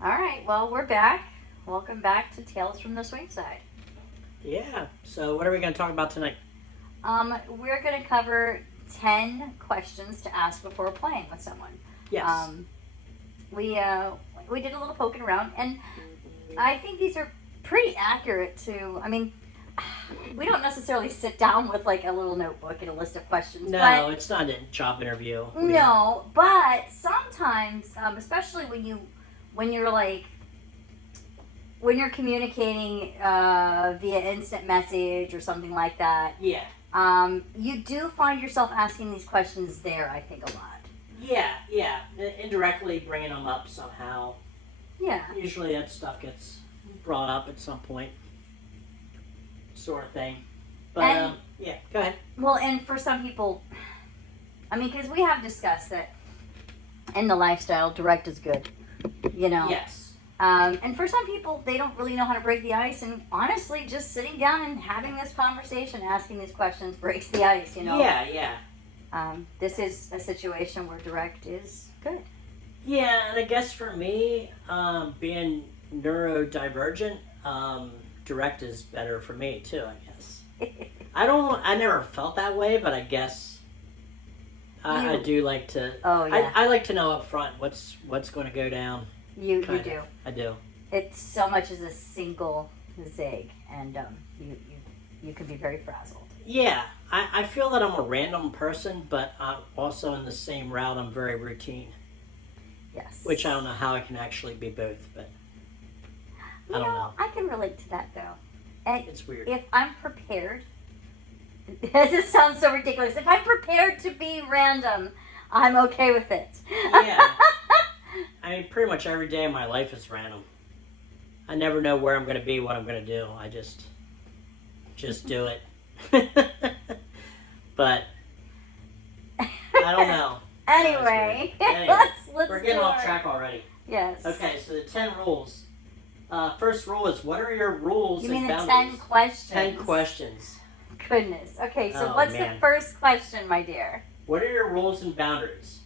All right, well, we're back. Welcome back to Tales from the Swing Side. Yeah. So, what are we going to talk about tonight? We're going to cover 10 questions to ask before playing with someone. Yes. Um, we did a little poking around, and I think these are pretty accurate to. I mean, we don't necessarily sit down with like a little notebook and a list of questions. No, it's not a job interview. No, but sometimes, especially when you're like when you're communicating via instant message or something like that, Yeah. you do find yourself asking these questions there, I think, a lot. Yeah. Indirectly bringing them up somehow. Yeah. Usually that stuff gets brought up at some point, sort of thing. But, And- yeah, go ahead. Well, and for some people, I mean, because we have discussed that in the lifestyle, direct is good, you know? Yes. And for some people, they don't really know how to break the ice, and honestly, just sitting down and having this conversation, asking these questions, breaks the ice, you know? Yeah. This is a situation where direct is good. Yeah, and I guess for me, being neurodivergent, direct is better for me too, I guess. I never felt that way, but I guess I do like to. Oh, yeah. I like to know up front what's going to go down. You Kind do. of. I do. It's so much as a single zig, and you can be very frazzled. Yeah, I feel that I'm a random person, but also in the same route, I'm very routine. Yes. Which I don't know how I can actually be both, but I don't know. I can relate to that, though. And It's weird. if I'm prepared, this sounds so ridiculous. If I'm prepared to be random, I'm okay with it. Yeah. I mean, pretty much every day of my life is random. I never know where I'm going to be, what I'm going to do. I just do it. But I don't know. Anyway, Anyway, let's we're getting do off our- track already. Yes. Okay, so the 10 rules. First rule is, what are your rules You and mean the boundaries? 10 questions? 10 questions. Goodness. Okay, so Oh, what's man. the first question, my dear? What are your rules and boundaries?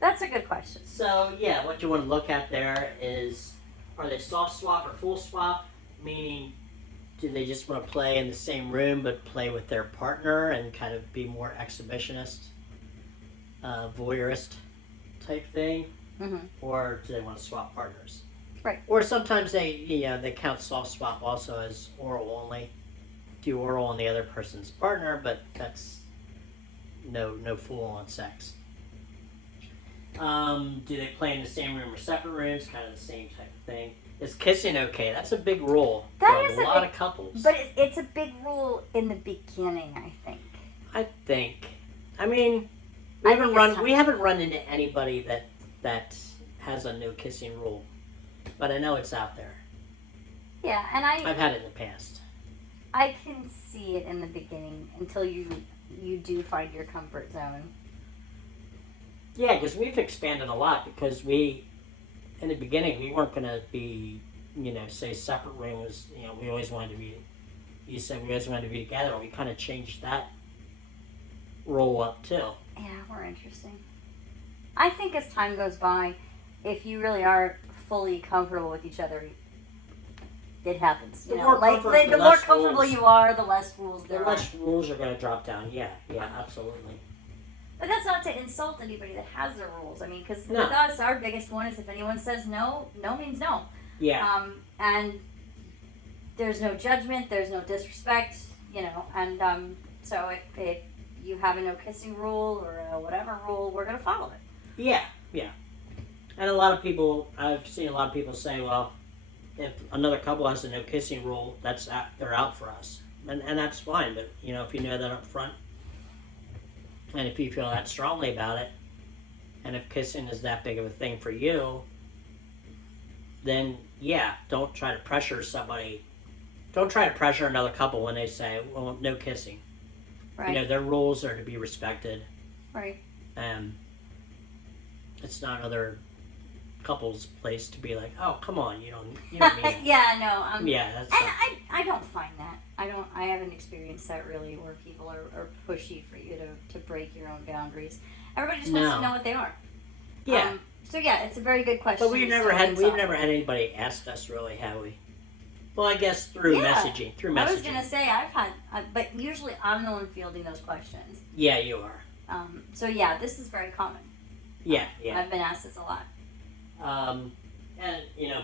That's a good question. So, yeah, what you want to look at there is, are they soft swap or full swap? Meaning, do they just want to play in the same room but play with their partner and kind of be more exhibitionist, voyeurist type thing? Mm-hmm. Or do they want to swap partners? Right. Or sometimes they count soft swap also as oral only. Do oral on the other person's partner, but that's no full on sex. Do they play in the same room or separate rooms? Kind of the same type of thing. Is kissing okay? That's a big rule That for is a a lot big- of couples. But it's a big rule in the beginning, I think. I think. I mean, I think it's time. we haven't run into anybody that has a no kissing rule, but I know it's out there. Yeah, and I've had it in the past. I can see it in the beginning until you do find your comfort zone. Yeah, because we've expanded a lot because in the beginning, we weren't going to be, say separate rooms. We always wanted to be, you said we always wanted to be together. We kind of changed that role up too. Yeah, we're interesting. I think as time goes by, if you really are fully comfortable with each other, it happens. The more comfort, the the more less comfortable rules. you are, the less rules The there are. less rules are going to drop down. Yeah, absolutely. But that's not to insult anybody that has their rules. I mean, because No. with us, our biggest one is if anyone says no, no means no. Yeah. And there's no judgment, there's no disrespect, and so if you have a no kissing rule or a whatever rule, we're going to follow it. Yeah. And I've seen a lot of people say, well, if another couple has a no kissing rule, they're out for us. And that's fine, but if you know that up front, and if you feel that strongly about it, and if kissing is that big of a thing for you, then yeah, don't try to pressure somebody. Don't try to pressure another couple when they say, well, no kissing. Right. Their rules are to be respected. Right. And it's not other couple's place to be like, oh, come on, you don't mean it. Yeah, no. Yeah, that's And I don't find that. I haven't experienced that really where people are pushy for you to break your own boundaries. Everybody just wants to No. know what they are. yeah. So yeah, it's a very good question. But we've never had anybody ask us really, have we? Well, I guess through messaging. I was gonna say I've had, but usually I'm the one fielding those questions. Yeah, you are. So yeah, this is very common. Yeah, yeah. I've been asked this a lot. And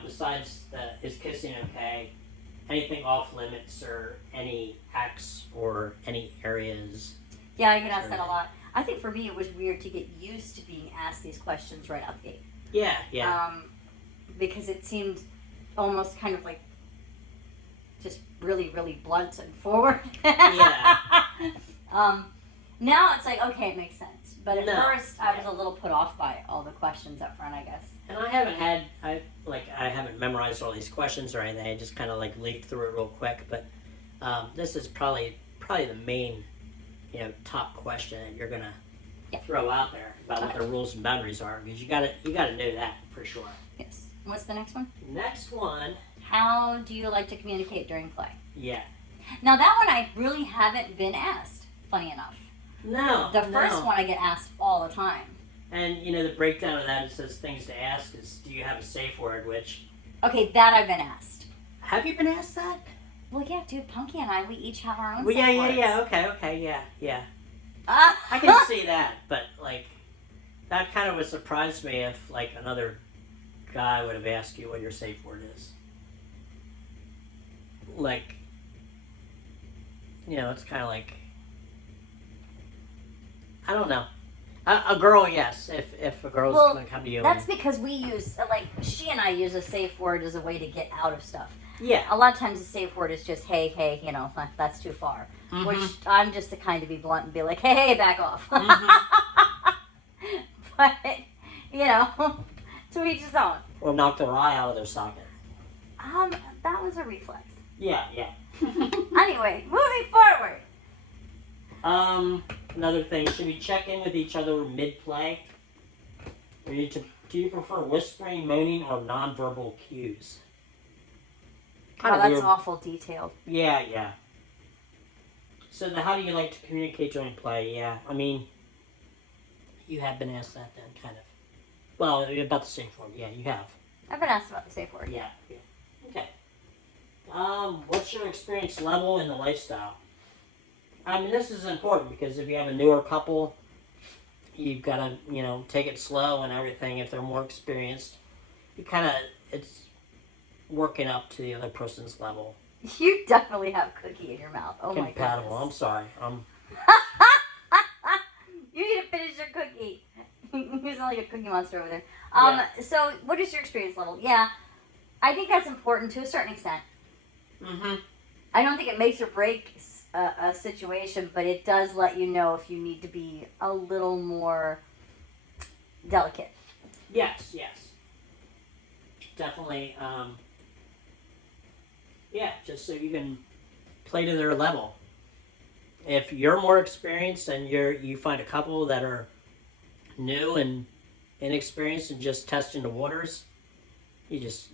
besides the is kissing okay? Anything off limits or any acts or any areas? Yeah, I get asked that a lot. I think for me it was weird to get used to being asked these questions right out the gate. Yeah, yeah. Because it seemed almost kind of like just really, really blunt and forward. Yeah. Now it's like, okay, it makes sense. But at No. first, I was a little put off by all the questions up front, I guess. And I haven't memorized all these questions or anything. I just kind of like leafed through it real quick. But this is probably the main, top question that you're gonna throw out there about what the rules and boundaries are, because you gotta know that for sure. Yes. What's the next one? Next one. How do you like to communicate during play? Yeah. Now that one I really haven't been asked. Funny enough. No. The first one I get asked all the time. And the breakdown of that, it says things to ask is, do you have a safe word? Which. Okay, that I've been asked. Have you been asked that? Well, yeah, dude. Punky and I, we each have our own. Well, safe words. yeah. Okay, yeah. I can see that, but like, that kind of would surprise me if like another guy would have asked you what your safe word is. Like, it's kind of like, I don't know. A girl, yes. If a girl's going to come to you. That's because we use, like, she and I use a safe word as a way to get out of stuff. Yeah. A lot of times the safe word is just, hey, that's too far. Mm-hmm. Which I'm just the kind to be blunt and be like, hey, back off. Mm-hmm. But, to each his own. Or knock their eye out of their socket. That was a reflex. Yeah. Anyway, moving forward. Another thing, should we check in with each other mid-play? Or do you prefer whispering, moaning, or nonverbal cues? That's awful detailed. Yeah. So how do you like to communicate during play? Yeah, I mean, you have been asked that then, kind of. Well, about the safe word. Yeah, you have. I've been asked about the safe word. Yeah. Okay. What's your experience level in the lifestyle? I mean, this is important because if you have a newer couple, you've got to, take it slow and everything. If they're more experienced, it's working up to the other person's level. You definitely have cookie in your mouth. Oh my Compatible. goodness. I'm sorry. You need to finish your cookie. You sound like a cookie monster over there. So what is your experience level? Yeah, I think that's important to a certain extent. Mm-hmm. I don't think it makes or breaks a situation, but it does let you know if you need to be a little more delicate. Yes. Definitely. Just so you can play to their level. If you're more experienced and you find a couple that are new and inexperienced and just testing the waters, you just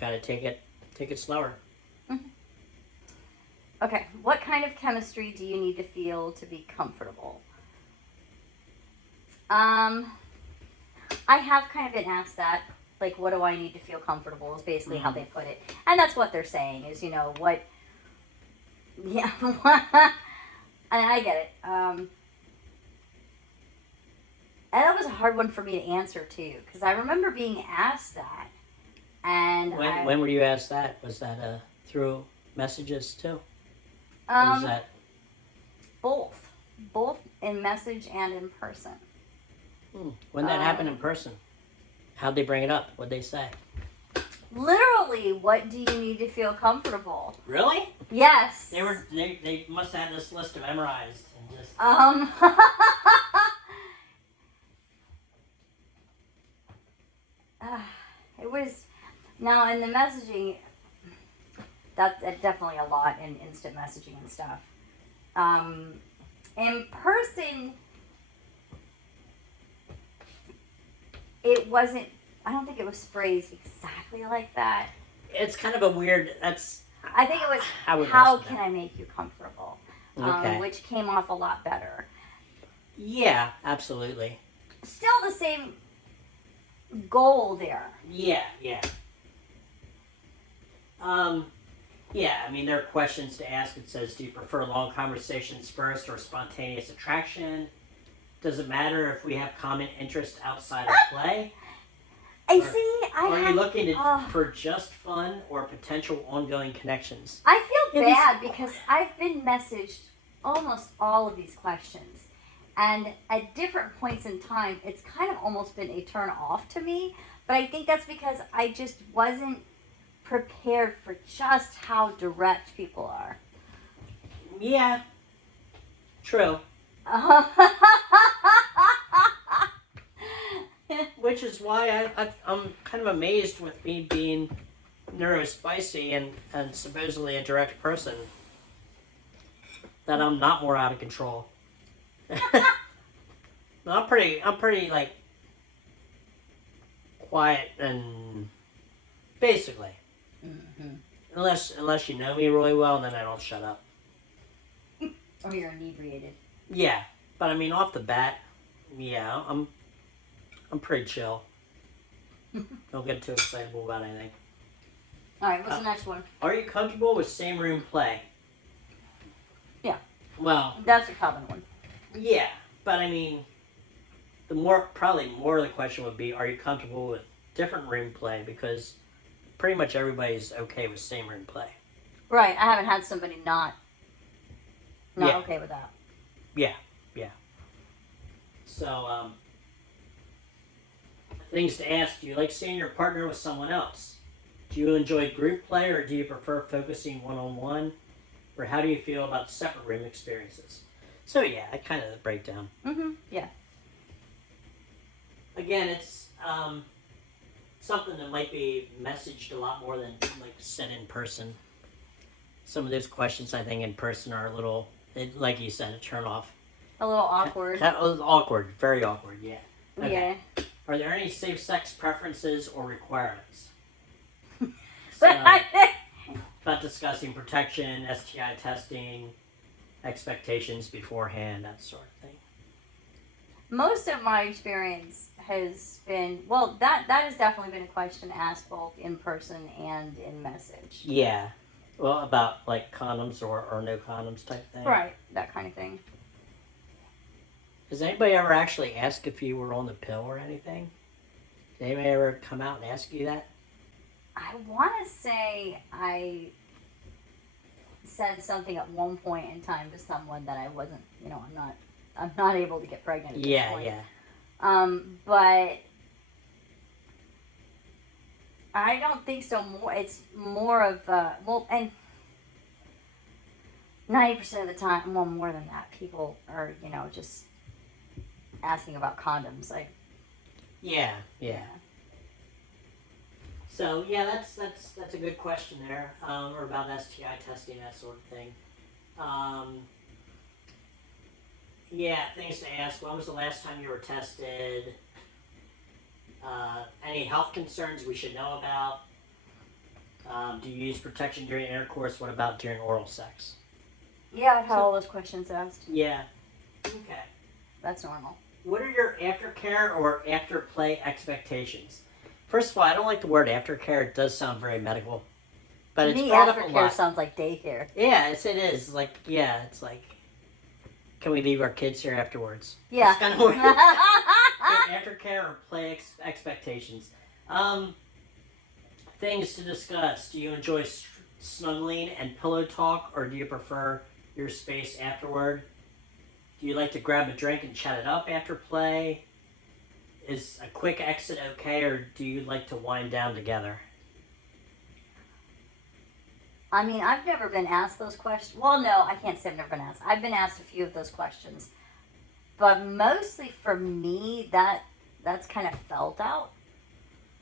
gotta take it slower. Mm-hmm. Okay, what kind of chemistry do you need to feel to be comfortable? I have kind of been asked that. Like, what do I need to feel comfortable is basically how they put it. And that's what they're saying is, what... Yeah, I get it. And that was a hard one for me to answer, too. Because I remember being asked that. And when were you asked that? Was that through messages, too? Or was that... Both. Both in message and in person. When that happened in person? How'd they bring it up? What'd they say? Literally, what do you need to feel comfortable? Really? Yes. They must have this list memorized and just. It was now in the messaging. That's definitely a lot in instant messaging and stuff. In person. It wasn't, I don't think it was phrased exactly like that. It's kind of a weird, I think it was, how can I make you comfortable? Okay. Which came off a lot better. Yeah, absolutely. Still the same goal there. Yeah, yeah. Yeah, I mean, there are questions to ask. It says, do you prefer long conversations first or spontaneous attraction? Does it matter if we have common interest outside of play? I Or- see. Are you looking for just fun or potential ongoing connections? I feel It is- bad because I've been messaged almost all of these questions. And at different points in time, it's kind of almost been a turn off to me. But I think that's because I just wasn't prepared for just how direct people are. Yeah, true. Which is why I'm kind of amazed with me being neurospicy and supposedly a direct person that I'm not more out of control. I'm pretty like quiet and basically, unless you know me really well, and then I don't shut up. Or you're inebriated. Yeah, but I mean off the bat, yeah, I'm pretty chill. Don't get too excitable about anything. All right, what's the next one? Are you comfortable with same room play? Yeah. Well, That's a common one. yeah, but I mean, probably more of the question would be, are you comfortable with different room play? Because pretty much everybody's okay with same room play. Right, I haven't had somebody not Yeah. okay with that. Yeah. So, things to ask: do you like seeing your partner with someone else? Do you enjoy group play, or do you prefer focusing one-on-one? Or how do you feel about separate room experiences? So yeah, that kind of the breakdown. Yeah. Again, it's something that might be messaged a lot more than like said in person. Some of those questions I think in person are a little, like you said, a turn off. A little awkward. That was awkward, very awkward. Yeah. Okay. Yeah. Are there any safe sex preferences or requirements? But About discussing protection, STI testing, expectations beforehand, that sort of thing. most of my experience has been, well, that has definitely been a question asked both in person and in message. Yeah. Well, about like condoms or no condoms type thing. Right, that kind of thing. Has anybody ever actually asked if you were on the pill or anything? Did anybody ever come out and ask you that? I want to say I said something at one point in time to someone that I wasn't, I'm not able to get pregnant at this point. Yeah. But I don't think so. It's more of and 90% of the time, well, more than that, people are just asking about condoms. Yeah. So yeah, that's a good question there, or about STI testing, that sort of thing. Yeah, things to ask. When was the last time you were tested? Any health concerns we should know about? Do you use protection during intercourse? What about during oral sex? Yeah, I've had all those questions asked. Yeah. Okay. That's normal. What are your aftercare or after play expectations? First of all, I don't like the word aftercare. It does sound very medical, but it's Me, brought up a aftercare lot. sounds like daycare. Yeah, it is. It's like, can we leave our kids here afterwards? Yeah. It's kind of weird. Aftercare or play expectations. Things to discuss. Do you enjoy snuggling and pillow talk, or do you prefer your space afterward? Do you like to grab a drink and chat it up after play? Is a quick exit okay, or do you like to wind down together? I mean, I've never been asked those questions. Well, no, I can't say I've never been asked. I've been asked a few of those questions. But mostly for me, that's kind of felt out.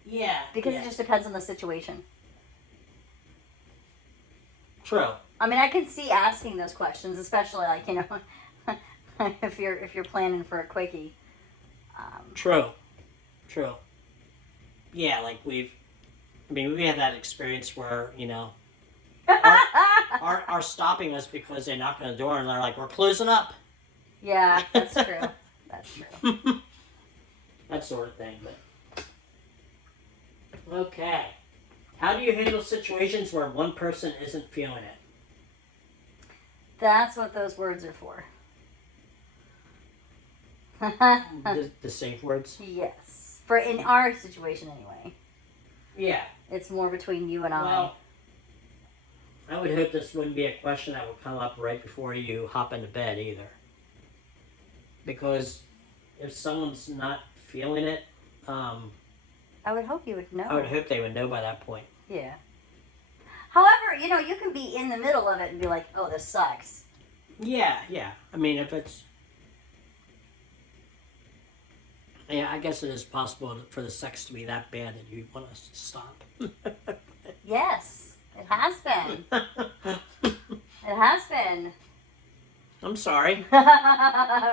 Yeah. Because it just depends on the situation. True. I mean, I can see asking those questions, especially if you're planning for a quickie. True. Yeah, like we had that experience where, are stopping us because they knock on the door and they're like, we're closing up. Yeah, that's true. That's true. That sort of thing. But Okay. How do you handle situations where one person isn't feeling it? That's what those words are for. The safe words? Yes. For in our situation anyway. Yeah. It's more between you and I. Well, I would hope this wouldn't be a question that would come up right before you hop into bed either. Because if someone's not feeling it, I would hope you would know. I would hope they would know by that point. Yeah. However, you can be in the middle of it and be like, oh, this sucks. Yeah. I mean, if it's... Yeah, I guess it is possible for the sex to be that bad that you want us to stop. Yes, it has been. It has been. I'm sorry.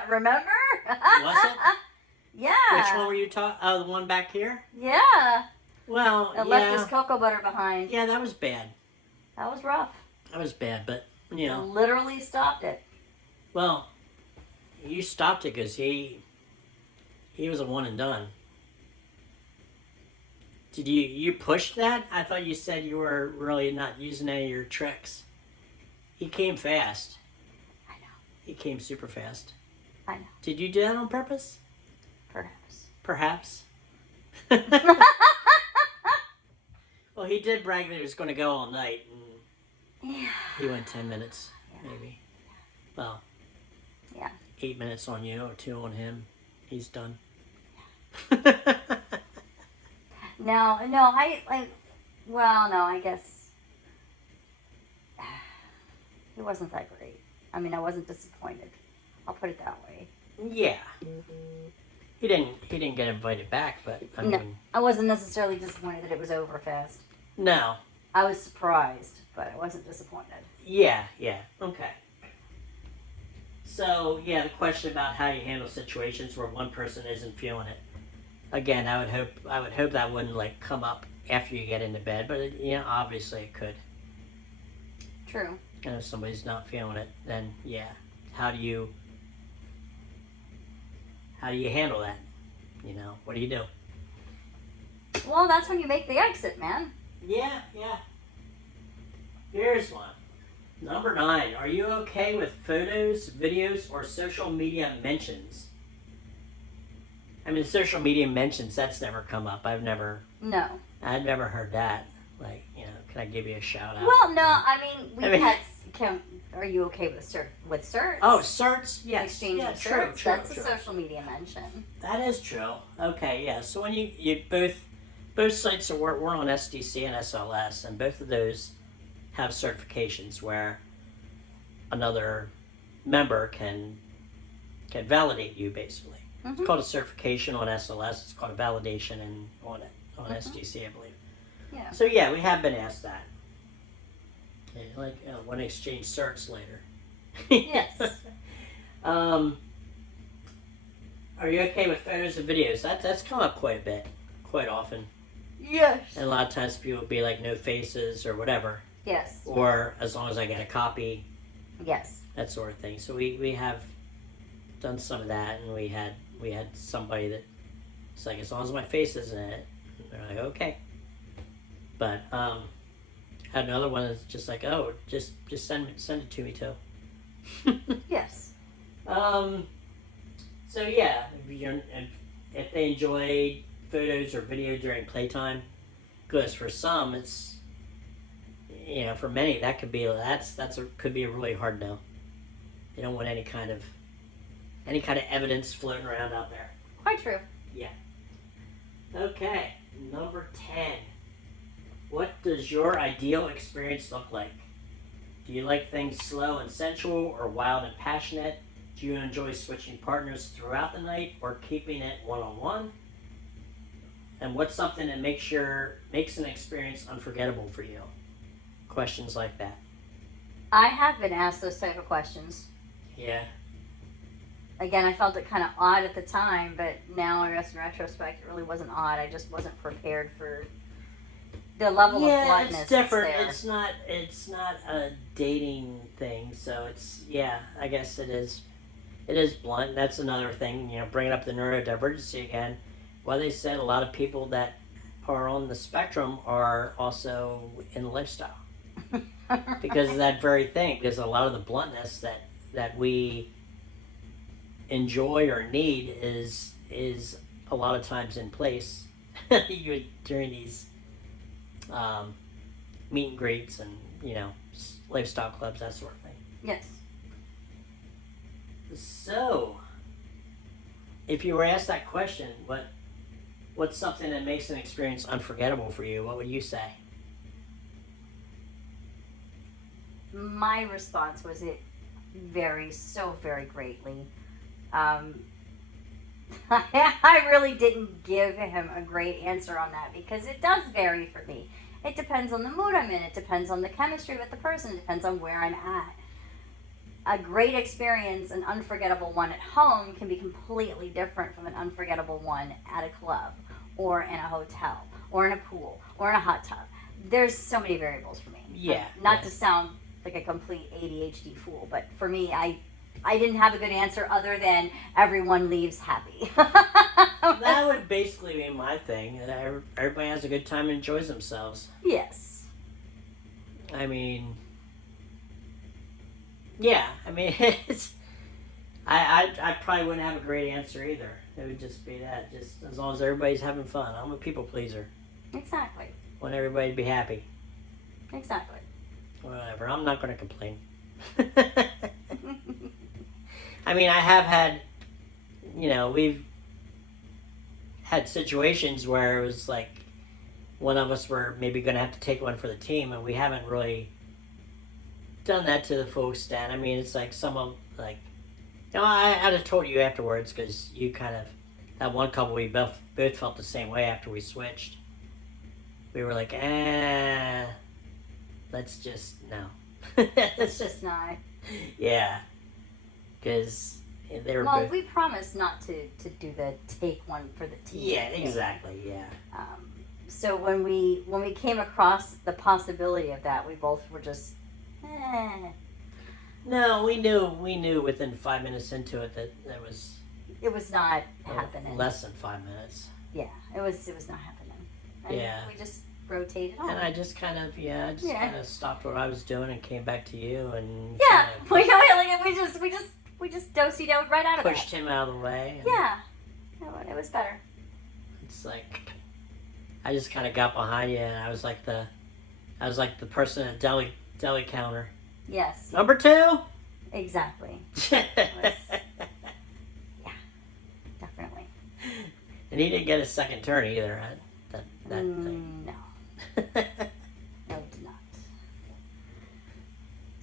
Remember? Was it? Yeah. Which one were you talking? Oh, the one back here? Yeah. Well, It left his cocoa butter behind. Yeah, that was bad. That was rough. That was bad, but, It literally stopped it. Well, you stopped it because he was a one and done. Did you push that? I thought you said you were really not using any of your tricks. He came fast. I know. He came super fast. I know. Did you do that on purpose? Perhaps. Well, he did brag that he was going to go all night, and Yeah. he went 10 minutes, maybe. Well, Yeah. 8 minutes on you or 2 on him. He's done. No, I guess he wasn't that great. I mean, I wasn't disappointed. I'll put it that way. Yeah. He didn't get invited back, but I mean, I wasn't necessarily disappointed that it was over fast. no. I was surprised, but I wasn't disappointed. Yeah. Okay. So, yeah, the question about how you handle situations where one person isn't feeling it. Again, I would hope that wouldn't like come up after you get into bed, but obviously it could. True. And if somebody's not feeling it, then yeah, how do you handle that? What do you do? Well, that's when you make the exit, man. Yeah. Here's one. Number 9. Are you okay with photos, videos, or social media mentions? I mean, social media mentions, that's never come up. I've never heard that. Like, can I give you a shout out? Well, no, I mean, are you okay with certs? Oh, certs? Yes. Exchange of true, certs. true, That's true. a social media mention. That is true. Okay, yeah. So when you both sites we're on SDC and SLS, and both of those have certifications where another member can validate you, basically. Mm-hmm. It's called a certification on SLS. It's called a validation on SDC, I believe. Yeah. So yeah, we have been asked that. Okay, want to exchange certs later. Yes. Are you okay with photos and videos? That's come up quite a bit, quite often. Yes. And a lot of times people will be like no faces or whatever. Yes. Or as long as I get a copy. Yes. That sort of thing. So we have done some of that, and we had somebody that it's like, as long as my face isn't in it, they're like, okay. But had another one that's just like, oh, just send it to me too. Yes. So yeah, if they enjoy photos or video during playtime, because for some it's, for many that could be could be a really hard no. They don't want any kind of evidence floating around out there. Quite true. Yeah. Okay, number 10. What does your ideal experience look like? Do you like things slow and sensual, or wild and passionate? Do you enjoy switching partners throughout the night, or keeping it one-on-one? And what's something that makes an experience unforgettable for you? Questions like that. I have been asked those type of questions. Yeah. Again, I felt it kind of odd at the time, but now, I guess in retrospect, it really wasn't odd. I just wasn't prepared for the level of bluntness. Yeah, it's different. That's there. It's not a dating thing, so I guess it is blunt. That's another thing, bringing up the neurodivergency again. Well, they said a lot of people that are on the spectrum are also in the lifestyle because of that very thing. Because a lot of the bluntness that we enjoy or need is a lot of times in place during these meet and greets and lifestyle clubs, that sort of thing. Yes. So, if you were asked that question, what's something that makes an experience unforgettable for you? What would you say? My response was it varies so very greatly. I really didn't give him a great answer on that because it does vary for me. It depends on the mood I'm in. It depends on the chemistry with the person. It depends on where I'm at. A great experience, an unforgettable one at home, can be completely different from an unforgettable one at a club or in a hotel or in a pool or in a hot tub. There's so many variables for me. Yeah. Not to sound like a complete ADHD fool, but for me, I didn't have a good answer other than everyone leaves happy. That would basically be my thing. Everybody has a good time and enjoys themselves. Yes. I mean, yeah. I mean, I probably wouldn't have a great answer either. It would just be that. Just as long as everybody's having fun. I'm a people pleaser. Exactly. Want everybody to be happy. Exactly. Whatever. I'm not going to complain. I mean, I have had, we've had situations where it was like one of us were maybe going to have to take one for the team, and we haven't really done that to the full extent. I mean, it's like I'd have told you afterwards because you kind of, that one couple, we both felt the same way after we switched. We were like, let's just, no. Let's just not. Yeah. Because they were both... we promised not to do the take one for the team. Yeah, exactly, yeah. So when we came across the possibility of that, we both were just, No, we knew within 5 minutes into it that it was not happening. Less than 5 minutes. Yeah, it was not happening. And yeah. we just rotated on. And I just kind of stopped what I was doing and came back to you and we just do-si-doed right out of it. Pushed him out of the way. Yeah, it was better. It's like I just kind of got behind you, and I was like the person at deli counter. Yes. Number 2. Exactly. Yeah, definitely. And he didn't get a second turn either. That thing. No. No, it did not.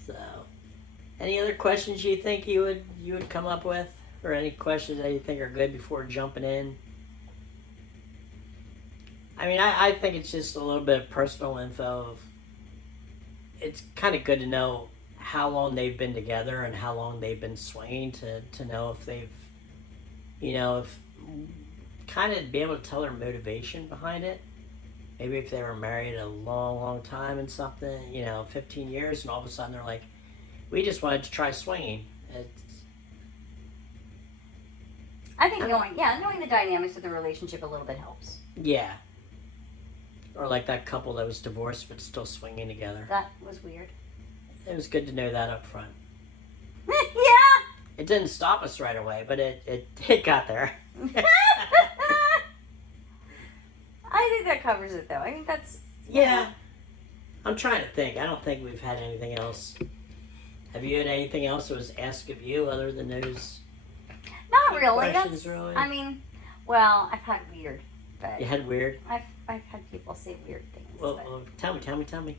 So, any other questions you think you would come up with, or any questions that you think are good before jumping in? I mean, I think it's just a little bit of personal info. It's kind of good to know how long they've been together and how long they've been swinging to know if they've, if kind of be able to tell their motivation behind it. Maybe if they were married a long, long time and something, 15 years, and all of a sudden they're like, we just wanted to try swinging. I think knowing the dynamics of the relationship a little bit helps. Yeah. Or like that couple that was divorced but still swinging together. That was weird. It was good to know that up front. Yeah. It didn't stop us right away, but it got there. I think that covers it, though. I think that's... Yeah. I'm trying to think. I don't think we've had anything else. Have you had anything else that was asked of you other than those? Not really. Really? I mean, well, I've had weird. But you had weird? I've had people say weird things. Well, tell me.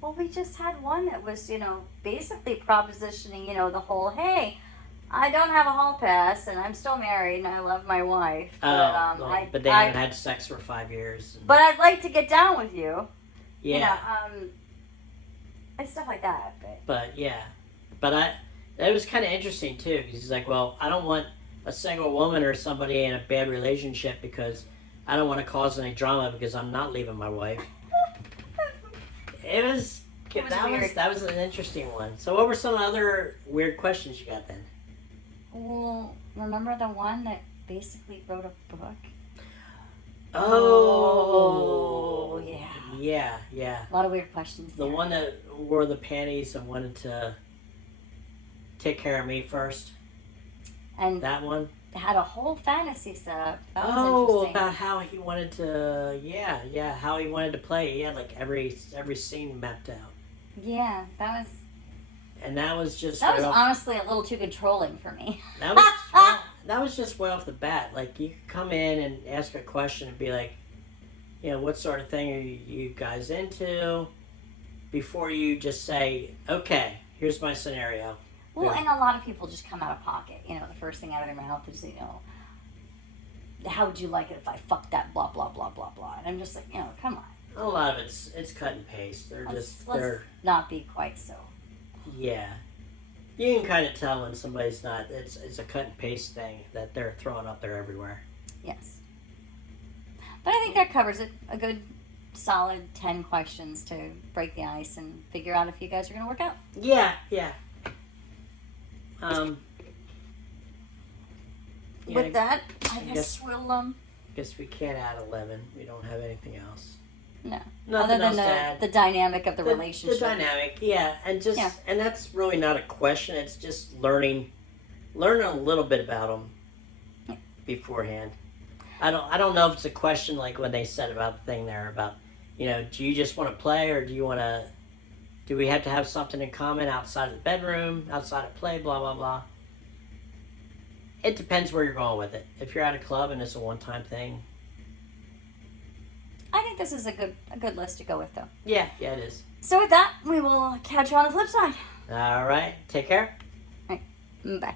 Well, we just had one that was, basically propositioning, the whole, hey, I don't have a hall pass, and I'm still married, and I love my wife. But they haven't had sex for 5 years. But I'd like to get down with you. Yeah. And stuff like that. But yeah. But it was kind of interesting, too, because he's like, well, I don't want a single woman or somebody in a bad relationship because I don't want to cause any drama because I'm not leaving my wife. That was an interesting one. So what were some other weird questions you got then? Well, remember the one that basically wrote a book? Oh, yeah. Yeah. A lot of weird questions. The there. one that wore the panties and wanted to take care of me first. And That one. had a whole fantasy set up. That was Oh, interesting. about how he wanted to, how he wanted to play. He had like every scene mapped out, Yeah, and that was just that right was off, honestly a little too controlling for me. that was well, that was just way off the bat. Like you could come in and ask a question and be like, what sort of thing are you guys into? Before you just say, okay, here's my scenario. Well, Yeah. and a lot of people just come out of pocket. The first thing out of their mouth is, how would you like it if I fucked that blah blah blah blah blah? And I'm just like, come on. A lot of it's cut and paste. Let's They're not be quite so. yeah. You can kind of tell when somebody's not. It's a cut and paste thing that they're throwing up there everywhere. Yes. But I think that covers it. A good solid 10 questions to break the ice and figure out if you guys are going to work out. Yeah. With that, I guess- guess we'll Guess we can't add 11. We don't have anything else. no. Nothing Other else than to add. the dynamic of the relationship. The dynamic, yeah, and Yeah. and that's really not a question. It's just learning a little bit about them beforehand. I don't know if it's a question like when they said about the thing there about, do you just want to play or do we have to have something in common outside of the bedroom, outside of play, blah blah blah. It depends where you're going with it. If you're at a club and it's a one-time thing, I think this is a good list to go with, though. yeah, it is. So with that, we will catch you on the flip side. All right, take care. Bye.